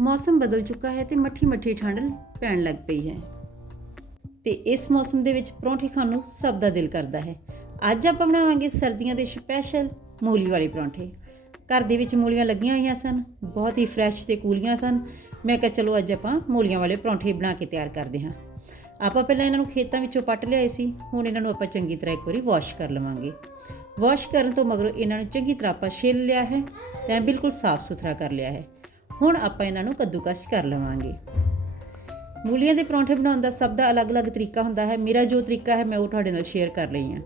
ਮੌਸਮ ਬਦਲ ਚੁੱਕਾ ਹੈ ਤੇ ਮੱਠੀ ਮੱਠੀ ਠੰਡ ਪੈਣ ਲੱਗ ਪਈ ਹੈ। ਤੇ ਇਸ ਮੌਸਮ ਦੇ ਵਿੱਚ ਪਰੌਂਠੇ ਖਾਣ ਨੂੰ ਸਭ ਦਾ ਦਿਲ ਕਰਦਾ ਹੈ। ਅੱਜ ਆਪਾਂ ਬਣਾਵਾਂਗੇ ਸਰਦੀਆਂ ਦੇ ਸਪੈਸ਼ਲ ਮੂਲੀ ਵਾਲੇ ਪਰੌਂਠੇ। ਘਰ ਦੇ ਵਿੱਚ ਮੂਲੀਆਂ ਲੱਗੀਆਂ ਹੋਈਆਂ ਸਨ, ਬਹੁਤ ਹੀ ਫਰੈਸ਼ ਤੇ ਕੂਲੀਆਂ ਸਨ। ਮੈਂ ਕਿਹਾ ਚਲੋ ਅੱਜ ਆਪਾਂ ਮੂਲੀਆਂ ਵਾਲੇ ਪਰੌਂਠੇ ਬਣਾ ਕੇ ਤਿਆਰ ਕਰਦੇ ਹਾਂ। ਆਪਾਂ ਪਹਿਲਾਂ ਇਹਨਾਂ ਨੂੰ ਖੇਤਾਂ ਵਿੱਚੋਂ ਪੱਟ ਲਿਆਏ ਸੀ, ਹੁਣ ਇਹਨਾਂ ਨੂੰ ਆਪਾਂ ਚੰਗੀ ਤਰ੍ਹਾਂ ਇੱਕ ਵਾਰੀ ਵਾਸ਼ ਕਰ ਲਵਾਂਗੇ। ਵਾਸ਼ ਕਰਨ ਤੋਂ ਮਗਰੋਂ ਇਹਨਾਂ ਨੂੰ ਚੰਗੀ ਤਰ੍ਹਾਂ ਆਪਾਂ ਛਿੱਲ ਲਿਆ ਹੈ ਤੇ ਬਿਲਕੁਲ ਸਾਫ਼ ਸੁਥਰਾ ਕਰ ਲਿਆ ਹੈ। ਹੁਣ ਆਪਾਂ ਇਹਨਾਂ ਨੂੰ ਕੱਦੂਕਸ ਕਰ ਲਵਾਂਗੇ। ਮੂਲੀਆਂ ਦੇ ਪਰੌਂਠੇ ਬਣਾਉਣ ਦਾ ਸਭ ਦਾ ਅਲੱਗ-ਅਲੱਗ ਤਰੀਕਾ ਹੁੰਦਾ ਹੈ। ਮੇਰਾ ਜੋ ਤਰੀਕਾ ਹੈ, ਮੈਂ ਉਹ ਤੁਹਾਡੇ ਨਾਲ ਸ਼ੇਅਰ ਕਰ ਰਹੀ ਹਾਂ।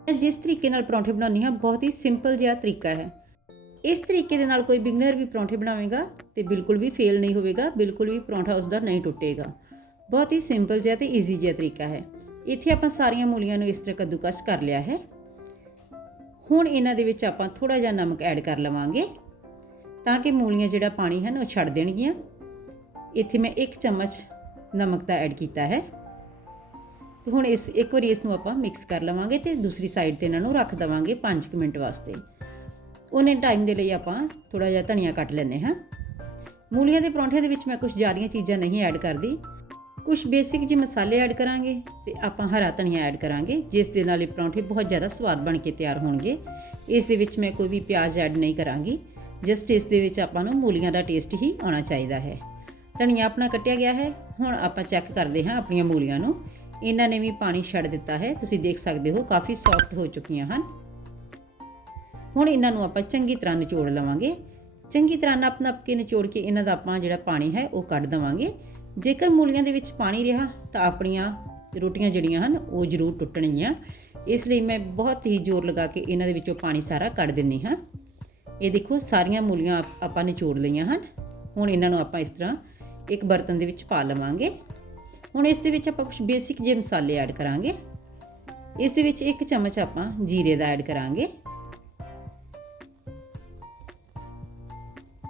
ਮੈਂ ਜਿਸ ਤਰੀਕੇ ਨਾਲ ਪਰੌਂਠੇ ਬਣਾਉਂਦੀ ਹਾਂ, ਬਹੁਤ ਹੀ ਸਿੰਪਲ ਜਿਹਾ ਤਰੀਕਾ ਹੈ। ਇਸ ਤਰੀਕੇ ਦੇ ਨਾਲ ਕੋਈ ਬਿਗਨਰ ਵੀ ਪਰੌਂਠੇ ਬਣਾਵੇਗਾ ਤੇ ਬਿਲਕੁਲ ਵੀ ਫੇਲ ਨਹੀਂ ਹੋਵੇਗਾ, ਬਿਲਕੁਲ ਵੀ ਪਰੌਂਠਾ ਉਸ ਦਾ ਨਹੀਂ ਟੁੱਟੇਗਾ। ਬਹੁਤ ਹੀ ਸਿੰਪਲ ਜਿਹਾ ਤੇ ਈਜ਼ੀ ਜਿਹਾ ਤਰੀਕਾ ਹੈ। ਇੱਥੇ ਆਪਾਂ ਸਾਰੀਆਂ ਮੂਲੀਆਂ ਨੂੰ ਇਸ ਤਰ੍ਹਾਂ ਕੱਦੂਕਸ ਕਰ ਲਿਆ ਹੈ। ਹੁਣ ਇਹਨਾਂ ਦੇ ਵਿੱਚ ਆਪਾਂ ਥੋੜਾ ਜਿਹਾ ਨਮਕ ਐਡ ਕਰ ਲਵਾਂਗੇ। ਤਾਂ ਕਿ ਮੂਲੀਆਂ ਜਿਹੜਾ ਪਾਣੀ ਹਨ ਉਹ ਛੱਡ ਦੇਣਗੀਆਂ। ਇੱਥੇ ਮੈਂ 1 ਚਮਚ ਨਮਕ ਦਾ ਐਡ ਕੀਤਾ ਹੈ। ਤੇ ਹੁਣ ਇਸ, ਇੱਕ ਵਾਰੀ ਇਸ ਨੂੰ ਆਪਾਂ ਮਿਕਸ ਕਰ ਲਵਾਂਗੇ ਤੇ ਦੂਸਰੀ ਸਾਈਡ ਤੇ ਇਹਨਾਂ ਨੂੰ ਰੱਖ ਦਵਾਂਗੇ 5 ਮਿੰਟ ਵਾਸਤੇ। ਉਹਨੇ ਟਾਈਮ ਦੇ ਲਈ ਆਪਾਂ ਥੋੜਾ ਜਿਹਾ ਧਨੀਆ ਕੱਟ ਲੈਨੇ ਹਾਂ। ਮੂਲੀਆਂ ਦੇ ਪਰੌਂਠੇ ਦੇ ਵਿੱਚ ਮੈਂ ਕੁਝ ਜ਼ਿਆਦੀਆਂ ਚੀਜ਼ਾਂ ਨਹੀਂ ਐਡ ਕਰਦੀ। ਕੁਝ ਬੇਸਿਕ ਜਿਹੇ ਮਸਾਲੇ ਐਡ ਕਰਾਂਗੇ ਤੇ ਆਪਾਂ ਹਰਾ ਧਨੀਆ ਐਡ ਕਰਾਂਗੇ, ਜਿਸ ਦੇ ਨਾਲ ਇਹ ਪਰੌਂਠੇ ਬਹੁਤ ਜ਼ਿਆਦਾ ਸਵਾਦ ਬਣ ਕੇ ਤਿਆਰ ਹੋਣਗੇ। ਇਸ ਦੇ ਵਿੱਚ ਮੈਂ ਕੋਈ ਵੀ ਪਿਆਜ਼ ਐਡ ਨਹੀਂ ਕਰਾਂਗੀ। ਜਿਸ ਟੇਸਟ ਦੇ ਵਿੱਚ ਆਪਾਂ ਨੂੰ ਮੂਲੀਆਂ ਦਾ ਟੇਸਟ ਹੀ ਆਉਣਾ ਚਾਹੀਦਾ ਹੈ। ਧਨੀਆ ਆਪਣਾ ਕੱਟਿਆ ਗਿਆ ਹੈ, ਹੁਣ ਆਪਾਂ ਚੈੱਕ ਕਰਦੇ ਹਾਂ ਆਪਣੀਆਂ ਮੂਲੀਆਂ ਨੂੰ। ਇਹਨਾਂ ਨੇ ਵੀ ਪਾਣੀ ਛੱਡ ਦਿੱਤਾ ਹੈ, ਤੁਸੀਂ ਦੇਖ ਸਕਦੇ ਹੋ ਕਾਫੀ ਸੌਫਟ ਹੋ ਚੁੱਕੀਆਂ ਹਨ। ਹੁਣ ਇਹਨਾਂ ਨੂੰ ਆਪਾਂ ਚੰਗੀ ਤਰ੍ਹਾਂ ਨਿਚੋੜ ਲਵਾਂਗੇ। ਚੰਗੀ ਤਰ੍ਹਾਂ ਨੱਪ ਨੱਪ ਕੇ ਨਿਚੋੜ ਕੇ ਇਹਨਾਂ ਦਾ ਆਪਾਂ ਜਿਹੜਾ ਪਾਣੀ ਹੈ, ਉਹ ਕੱਢ ਦਵਾਂਗੇ। ਜੇਕਰ ਮੂਲੀਆਂ ਦੇ ਵਿੱਚ ਪਾਣੀ ਰਿਹਾ, ਤਾਂ ਆਪਣੀਆਂ ਰੋਟੀਆਂ ਜਿਹੜੀਆਂ ਹਨ, ਉਹ ਜ਼ਰੂਰ ਟੁੱਟਣਗੀਆਂ। ਇਸ ਲਈ ਮੈਂ ਬਹੁਤ ਹੀ ਜ਼ੋਰ ਲਗਾ ਕੇ ਇਹਨਾਂ ਦੇ ਵਿੱਚੋਂ ਪਾਣੀ ਸਾਰਾ ਕੱਢ ਦਿੰਨੀ ਹਾਂ। ਇਹ ਦੇਖੋ ਸਾਰੀਆਂ ਮੂਲੀਆਂ ਆਪਾਂ ਨਿਚੋੜ ਲਈਆਂ ਹਨ। ਹੁਣ ਇਹਨਾਂ ਨੂੰ ਆਪਾਂ ਇਸ ਤਰ੍ਹਾਂ ਇੱਕ ਬਰਤਨ ਦੇ ਵਿੱਚ ਪਾ ਲਵਾਂਗੇ। ਹੁਣ ਇਸ ਦੇ ਵਿੱਚ ਆਪਾਂ ਕੁਝ ਬੇਸਿਕ ਜਿਹੇ ਮਸਾਲੇ ਐਡ ਕਰਾਂਗੇ। ਇਸ ਦੇ ਵਿੱਚ ਇੱਕ ਚਮਚ ਆਪਾਂ ਜੀਰੇ ਦਾ ਐਡ ਕਰਾਂਗੇ।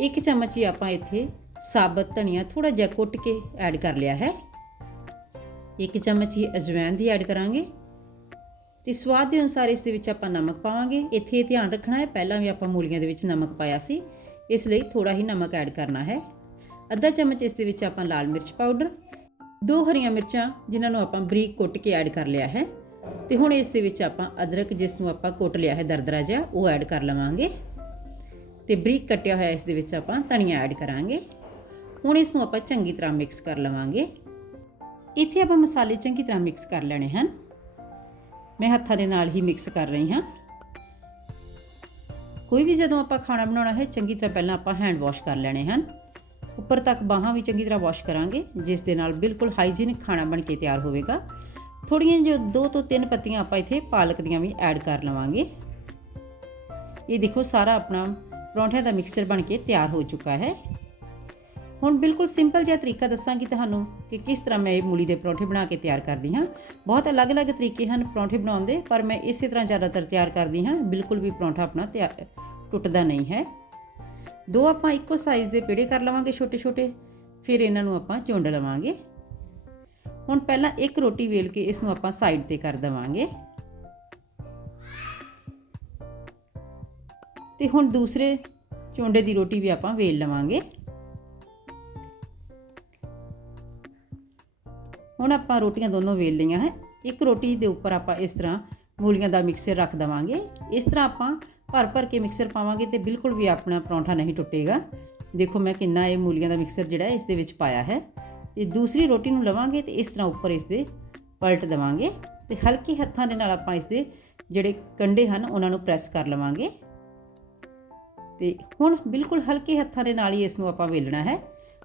ਇੱਕ ਚਮਚ ਹੀ ਆਪਾਂ ਇੱਥੇ ਸਾਬਤ ਧਨੀਆ ਥੋੜਾ ਜਿਹਾ ਕੁੱਟ ਕੇ ਐਡ ਕਰ ਲਿਆ ਹੈ। ਇੱਕ ਚਮਚ ਹੀ ਅਜਵਾਇਣ ਦੀ ਐਡ ਕਰਾਂਗੇ। ਤੇ ਸਵਾਦ ਦੇ ਅਨੁਸਾਰ ਇਸ ਦੇ ਵਿੱਚ ਆਪਾਂ ਨਮਕ ਪਾਵਾਂਗੇ। ਇੱਥੇ ਇਹ ਧਿਆਨ ਰੱਖਣਾ ਹੈ, ਪਹਿਲਾਂ ਵੀ ਆਪਾਂ ਮੂਲੀਆਂ ਦੇ ਵਿੱਚ ਨਮਕ ਪਾਇਆ ਸੀ। ਇਸ ਲਈ ਥੋੜਾ ਹੀ ਨਮਕ ਐਡ ਕਰਨਾ ਹੈ। ਅੱਧਾ ਚਮਚ ਇਸ ਦੇ ਵਿੱਚ ਆਪਾਂ ਲਾਲ ਮਿਰਚ ਪਾਊਡਰ, ਦੋ ਹਰੀਆਂ ਮਿਰਚਾਂ ਜਿਨ੍ਹਾਂ ਨੂੰ ਆਪਾਂ ਬਰੀਕ ਕੁੱਟ ਕੇ ਐਡ ਕਰ ਲਿਆ ਹੈ। ਤੇ ਹੁਣ ਇਸ ਦੇ ਵਿੱਚ ਆਪਾਂ ਅਦਰਕ ਜਿਸ ਨੂੰ ਆਪਾਂ ਕੁੱਟ ਲਿਆ ਹੈ ਦਰਦਰਾ ਜਿਹਾ, ਉਹ ਐਡ ਕਰ ਲਵਾਂਗੇ। ਤੇ ਬਰੀਕ ਕੱਟਿਆ ਹੋਇਆ ਇਸ ਦੇ ਵਿੱਚ ਆਪਾਂ ਧਨੀਆ ਐਡ ਕਰਾਂਗੇ। ਹੁਣ ਇਸ ਨੂੰ ਆਪਾਂ ਚੰਗੀ ਤਰ੍ਹਾਂ ਮਿਕਸ ਕਰ ਲਵਾਂਗੇ। ਇੱਥੇ ਆਪਾਂ ਮਸਾਲੇ ਚੰਗੀ ਤਰ੍ਹਾਂ ਮਿਕਸ ਕਰ ਲੈਣੇ ਹਨ। ਮੈਂ ਹੱਥਾਂ ਦੇ ਨਾਲ ਹੀ ਮਿਕਸ ਕਰ ਰਹੀ ਹਾਂ। ਕੋਈ ਵੀ ਜਦੋਂ ਆਪਾਂ ਖਾਣਾ ਬਣਾਉਣਾ ਹੈ ਚੰਗੀ ਤਰ੍ਹਾਂ ਪਹਿਲਾਂ ਆਪਾਂ ਹੈਂਡ ਵਾਸ਼ ਕਰ ਲੈਣੇ ਹਨ। ਉੱਪਰ ਤੱਕ ਬਾਹਾਂ ਵੀ ਚੰਗੀ ਤਰ੍ਹਾਂ ਵਾਸ਼ ਕਰਾਂਗੇ, ਜਿਸ ਦੇ ਨਾਲ ਬਿਲਕੁਲ ਹਾਈਜੀਨਿਕ ਖਾਣਾ ਬਣ ਕੇ ਤਿਆਰ ਹੋਵੇਗਾ। ਥੋੜੀਆਂ ਜੋ ਦੋ ਤੋਂ ਤਿੰਨ ਪੱਤੀਆਂ ਆਪਾਂ ਇੱਥੇ ਪਾਲਕ ਦੀਆਂ ਵੀ ਐਡ ਕਰ ਲਵਾਂਗੇ। ਇਹ ਦੇਖੋ ਸਾਰਾ ਆਪਣਾ ਪਰੌਂਠਿਆਂ ਦਾ ਮਿਕਸਚਰ ਬਣ ਕੇ ਤਿਆਰ ਹੋ ਚੁੱਕਾ ਹੈ। ਹੁਣ ਬਿਲਕੁਲ ਸਿੰਪਲ ਜਿਹਾ ਤਰੀਕਾ ਦੱਸਾਂਗੀ ਤੁਹਾਨੂੰ ਕਿ ਕਿਸ ਤਰ੍ਹਾਂ ਮੈਂ ਇਹ ਮੂਲੀ ਦੇ ਪਰੌਂਠੇ ਬਣਾ ਕੇ ਤਿਆਰ ਕਰਦੀ ਹਾਂ। ਬਹੁਤ ਅਲੱਗ-ਅਲੱਗ ਤਰੀਕੇ ਹਨ ਪਰੌਂਠੇ ਬਣਾਉਣ ਦੇ, ਪਰ ਮੈਂ ਇਸੇ ਤਰ੍ਹਾਂ ਜ਼ਿਆਦਾਤਰ ਤਿਆਰ ਕਰਦੀ ਹਾਂ। ਬਿਲਕੁਲ ਵੀ ਪਰੌਂਠਾ ਆਪਣਾ ਤਿਆਰ ਟੁੱਟਦਾ ਨਹੀਂ ਹੈ। ਦੋ ਆਪਾਂ ਇੱਕੋ ਸਾਈਜ਼ ਦੇ ਪੇੜੇ ਕਰ ਲਵਾਂਗੇ ਛੋਟੇ-ਛੋਟੇ, ਫਿਰ ਇਹਨਾਂ ਨੂੰ ਆਪਾਂ ਚੁੰਡ ਲਵਾਂਗੇ। ਹੁਣ ਪਹਿਲਾਂ ਇੱਕ ਰੋਟੀ ਵੇਲ ਕੇ ਇਸ ਨੂੰ ਆਪਾਂ ਸਾਈਡ ਤੇ ਕਰ ਦਵਾਂਗੇ। ਤੇ ਹੁਣ ਦੂਸਰੇ ਚੋਂਡੇ ਦੀ ਰੋਟੀ ਵੀ ਆਪਾਂ ਵੇਲ ਲਵਾਂਗੇ। ਹੁਣ ਆਪਾਂ ਰੋਟੀਆਂ ਦੋਨੋਂ ਵੇਲ ਲਈਆਂ ਹੈ। ਇੱਕ ਰੋਟੀ ਦੇ ਉੱਪਰ ਆਪਾਂ ਇਸ ਤਰ੍ਹਾਂ ਮੂਲੀਆਂ ਦਾ ਮਿਕਸਰ ਰੱਖ ਦਵਾਂਗੇ। ਇਸ ਤਰ੍ਹਾਂ ਆਪਾਂ ਭਰ ਭਰ ਕੇ ਮਿਕਸਰ ਪਾਵਾਂਗੇ ਤੇ ਬਿਲਕੁਲ ਵੀ ਆਪਣਾ ਪਰੌਂਠਾ ਨਹੀਂ ਟੁੱਟੇਗਾ। ਦੇਖੋ ਮੈਂ ਕਿੰਨਾ ਇਹ ਮੂਲੀਆਂ ਦਾ ਮਿਕਸਰ ਜਿਹੜਾ ਇਸ ਦੇ ਵਿੱਚ ਪਾਇਆ ਹੈ। ਤੇ ਦੂਸਰੀ ਰੋਟੀ ਨੂੰ ਲਵਾਂਗੇ ਤੇ ਇਸ ਤਰ੍ਹਾਂ ਉੱਪਰ ਇਸ ਦੇ ਪਲਟ ਦਵਾਂਗੇ ਤੇ ਹਲਕੇ ਹੱਥਾਂ ਦੇ ਨਾਲ ਆਪਾਂ ਇਸ ਦੇ ਜਿਹੜੇ ਕੰਡੇ ਹਨ ਉਹਨਾਂ ਨੂੰ ਪ੍ਰੈਸ ਕਰ ਲਵਾਂਗੇ। ਤੇ ਹੁਣ ਬਿਲਕੁਲ ਹਲਕੇ ਹੱਥਾਂ ਦੇ ਨਾਲ ਹੀ ਇਸ ਨੂੰ ਆਪਾਂ ਵੇਲਣਾ ਹੈ।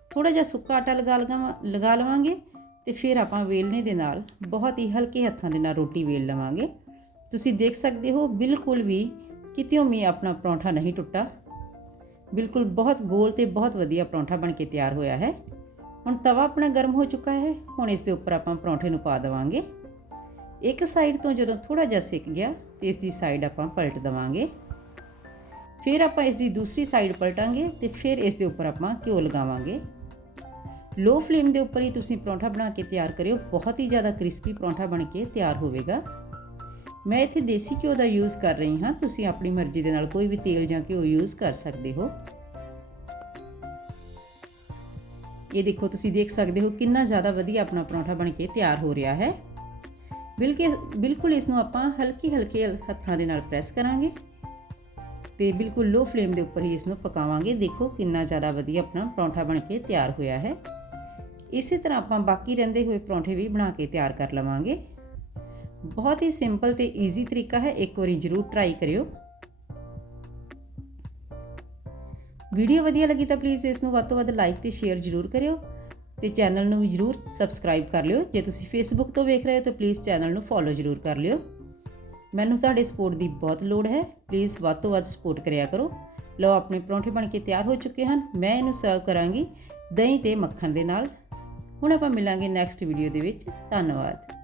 ਥੋੜਾ ਜਿਹਾ ਸੁੱਕਾ ਆਟਾ ਲਗਾ ਲਗਾ ਲਗਾ ਲਵਾਂਗੇ। ਤੇ ਫਿਰ ਆਪਾਂ ਵੇਲਣੇ ਦੇ ਨਾਲ ਬਹੁਤ ਹੀ ਹਲਕੇ ਹੱਥਾਂ ਦੇ ਨਾਲ ਰੋਟੀ ਵੇਲ ਲਵਾਂਗੇ। ਤੁਸੀਂ ਦੇਖ ਸਕਦੇ ਹੋ ਬਿਲਕੁਲ ਵੀ ਕਿਤਿਓਂ ਵੀ ਆਪਣਾ ਪਰੌਂਠਾ ਨਹੀਂ ਟੁੱਟਾ। ਬਿਲਕੁਲ ਬਹੁਤ ਗੋਲ ਤੇ ਬਹੁਤ ਵਧੀਆ ਪਰੌਂਠਾ ਬਣ ਕੇ ਤਿਆਰ ਹੋਇਆ ਹੈ। ਹੁਣ ਤਵਾ ਆਪਣਾ ਗਰਮ ਹੋ ਚੁੱਕਾ ਹੈ। ਹੁਣ ਇਸ ਦੇ ਉੱਪਰ ਆਪਾਂ ਪਰੌਂਠੇ ਨੂੰ ਪਾ ਦੇਵਾਂਗੇ। ਇੱਕ ਸਾਈਡ ਤੋਂ ਜਦੋਂ ਥੋੜਾ ਜਿਹਾ ਸਿੱਕ ਗਿਆ ਤੇ ਇਸ ਦੀ ਸਾਈਡ ਆਪਾਂ ਪਲਟ ਦੇਵਾਂਗੇ। ਫਿਰ ਆਪਾਂ ਇਸ ਦੀ ਦੂਸਰੀ ਸਾਈਡ ਪਲਟਾਂਗੇ ਤੇ ਫਿਰ ਇਸ ਦੇ ਉੱਪਰ ਆਪਾਂ ਘਿਓ ਲਗਾਵਾਂਗੇ। ਲੋ ਫਲੇਮ ਦੇ ਉੱਪਰ ਹੀ ਤੁਸੀਂ ਪਰੌਂਠਾ ਬਣਾ ਕੇ ਤਿਆਰ ਕਰਿਓ। ਬਹੁਤ ਹੀ ਜ਼ਿਆਦਾ ਕ੍ਰਿਸਪੀ ਪਰੌਂਠਾ ਬਣ ਕੇ ਤਿਆਰ ਹੋਵੇਗਾ। ਮੈਂ ਇੱਥੇ ਦੇਸੀ ਘਿਓ ਦਾ ਯੂਜ਼ ਕਰ ਰਹੀ ਹਾਂ। ਤੁਸੀਂ ਆਪਣੀ ਮਰਜ਼ੀ ਦੇ ਨਾਲ ਕੋਈ ਵੀ ਤੇਲ ਜਾਂ ਘਿਓ ਯੂਜ਼ ਕਰ ਸਕਦੇ ਹੋ। ਇਹ ਦੇਖੋ, ਤੁਸੀਂ ਦੇਖ ਸਕਦੇ ਹੋ ਕਿੰਨਾ ਜ਼ਿਆਦਾ ਵਧੀਆ ਆਪਣਾ ਪਰੌਂਠਾ ਬਣ ਕੇ ਤਿਆਰ ਹੋ ਰਿਹਾ ਹੈ। ਬਿਲਕੁਲ ਬਿਲਕੁਲ ਇਸ ਨੂੰ ਆਪਾਂ ਹਲਕੀ ਹਲਕੇ ਹੱਥਾਂ ਦੇ ਨਾਲ ਪ੍ਰੈਸ ਕਰਾਂਗੇ ਤੇ ਬਿਲਕੁਲ ਲੋ ਫਲੇਮ ਦੇ ਉੱਪਰ ਹੀ ਇਸ ਨੂੰ ਪਕਾਵਾਂਗੇ। ਦੇਖੋ ਕਿੰਨਾ ਜ਼ਿਆਦਾ ਵਧੀਆ ਆਪਣਾ ਪਰੌਂਠਾ ਬਣ ਕੇ ਤਿਆਰ ਹੋਇਆ ਹੈ। ਇਸੇ ਤਰ੍ਹਾਂ ਆਪਾਂ ਬਾਕੀ ਰਹਿੰਦੇ ਹੋਏ ਪਰੌਂਠੇ ਵੀ ਬਣਾ ਕੇ ਤਿਆਰ ਕਰ ਲਵਾਂਗੇ। ਬਹੁਤ ਹੀ ਸਿੰਪਲ ਤੇ ਈਜ਼ੀ ਤਰੀਕਾ ਹੈ, ਇੱਕ ਵਾਰੀ ਜ਼ਰੂਰ ਟਰਾਈ ਕਰਿਓ। ਵੀਡੀਓ ਵਧੀਆ ਲੱਗੀ ਤਾਂ ਪਲੀਜ਼ ਇਸ ਨੂੰ ਵੱਧ ਤੋਂ ਵੱਧ ਲਾਈਕ ਤੇ ਸ਼ੇਅਰ ਜ਼ਰੂਰ ਕਰਿਓ ਤੇ ਚੈਨਲ ਨੂੰ ਵੀ ਜ਼ਰੂਰ ਸਬਸਕ੍ਰਾਈਬ ਕਰ ਲਿਓ। ਜੇ ਤੁਸੀਂ ਫੇਸਬੁੱਕ ਤੋਂ ਵੇਖ ਰਹੇ ਹੋ ਤਾਂ ਪਲੀਜ਼ ਚੈਨਲ ਨੂੰ ਫੋਲੋ ਜ਼ਰੂਰ ਕਰ ਲਿਓ। ਮੈਨੂੰ ਤੁਹਾਡੇ ਸਪੋਰਟ ਦੀ ਬਹੁਤ ਲੋੜ ਹੈ। ਪਲੀਜ਼ ਵੱਧ ਤੋਂ ਵੱਧ ਸਪੋਰਟ ਕਰਿਆ ਕਰੋ। ਲਓ, ਆਪਣੇ ਪਰੌਂਠੇ ਬਣ ਕੇ ਤਿਆਰ ਹੋ ਚੁੱਕੇ ਹਨ। ਮੈਂ ਇਹਨੂੰ ਸਰਵ ਕਰਾਂਗੀ ਦਹੀਂ ਤੇ ਮੱਖਣ ਦੇ ਨਾਲ। ਹੁਣ ਆਪਾਂ ਮਿਲਾਂਗੇ ਨੈਕਸਟ ਵੀਡੀਓ ਦੇ ਵਿੱਚ। ਧੰਨਵਾਦ।